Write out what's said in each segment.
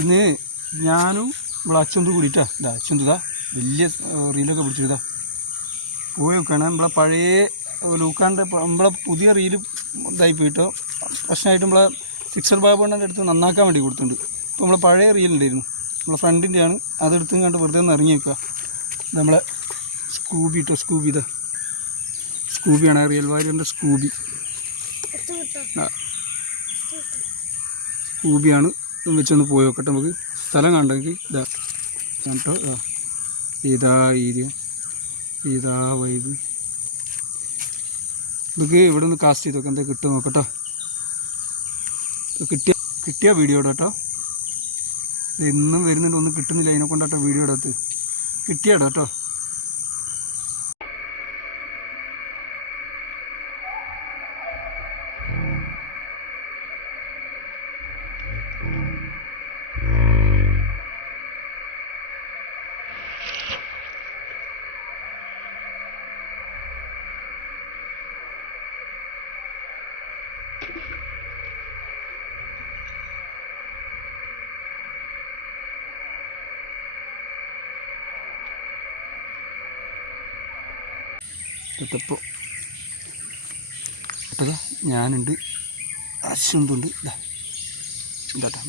ഇന്ന് ഞാനും നമ്മളെ അച്ഛന്തു കൂടിയിട്ടാ അച്ഛന്തുതാ വലിയ റീലൊക്കെ പിടിച്ചിട്ടാ പോയി വെക്കുകയാണ്. നമ്മളെ പഴയ ലൂക്കാൻ്റെ നമ്മളെ പുതിയ റീല് ഇതായി പോയിട്ടോ പ്രശ്നമായിട്ട് നമ്മളെ സിക്സർ ബാബുണ്ണൻ്റെ അടുത്ത് നന്നാക്കാൻ വേണ്ടി കൊടുത്തിട്ടുണ്ട്. ഇപ്പോൾ നമ്മളെ പഴയ റീലുണ്ടായിരുന്നു നമ്മളെ ഫ്രണ്ടിൻ്റെയാണ്, അതെടുത്തും കണ്ട് വെറുതെ ഒന്ന് ഇറങ്ങി വെക്കുക. നമ്മളെ സ്കൂബി ഇട്ടോ സ്കൂബിയാണ് റിയൽ വാരിയറിൻ്റെ സ്കൂബി. സ്കൂബിയാണ് വെച്ചൊന്ന് പോയി നോക്കട്ടെ നമുക്ക് സ്ഥലം കണ്ടെങ്കിൽ ഇതാ കേട്ടോ. ഇതാ വൈദ് നമുക്ക് ഇവിടെ നിന്ന് കാസ്റ്റ് ചെയ്തൊക്കെ എന്താ കിട്ടും നോക്കട്ടോ. കിട്ടിയ വീഡിയോ കേട്ടോ. ഇന്നും വരുന്നുണ്ട്, ഒന്നും കിട്ടുന്നില്ല, അതിനെ കൊണ്ടാട്ടോ വീഡിയോ എടുത്ത് കിട്ടിയാടോ കേട്ടോ. ഇപ്പോൾ ഇട്ടതാ ഞാനുണ്ട്, അശ്വന്തുണ്ട്. എന്താട്ടാ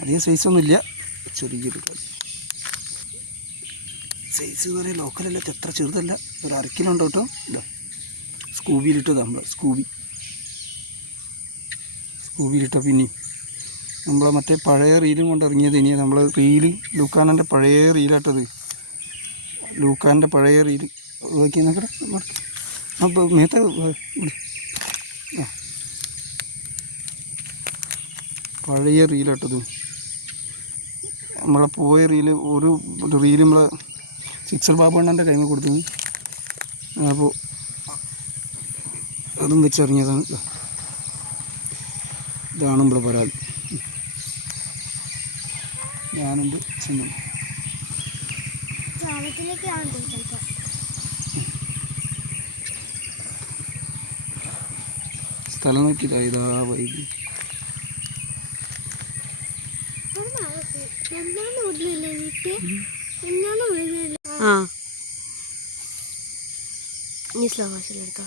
അധികം സൈസൊന്നുമില്ല, ചെറിയൊരു സൈസ് എന്ന് പറയാൻ ലോക്കലല്ല, എത്ര ചെറുതല്ല, ഒരു അരക്കിലോ ഉണ്ടോ കേട്ടോ. ഇതാ സ്കൂബിയിലിട്ടതാ നമ്മൾ സ്കൂബിയിലിട്ടോ. പിന്നെയും നമ്മളെ മറ്റേ പഴയ റീലും കൊണ്ട് ഇറങ്ങിയത്. ഇനി നമ്മൾ റീല് ലൂക്കാനൻ്റെ പഴയ റീലാട്ടത്, ലൂക്കാൻ്റെ പഴയ റീല് നോക്കി നോക്കട്ടെ. അപ്പോൾ മേത്തെ പഴയ റീലാട്ടത്, നമ്മളെ പോയ റീല് ഒരു റീല് നമ്മളെ സിക്സർ ബാബുണ്ണൻ്റെ കയ്യിൽ നിന്ന് കൊടുത്തു. അപ്പോൾ അതും വെച്ചിറങ്ങിയതാണ്. ഇതാണ് നമ്മുടെ പരാതി. ഞാനുണ്ട് ചെന്നു സ്ഥലം നോക്കിയതാ. ഇതാ വൈകി ഇനി സ്ലോ വാച്ചിലെടുത്തോ.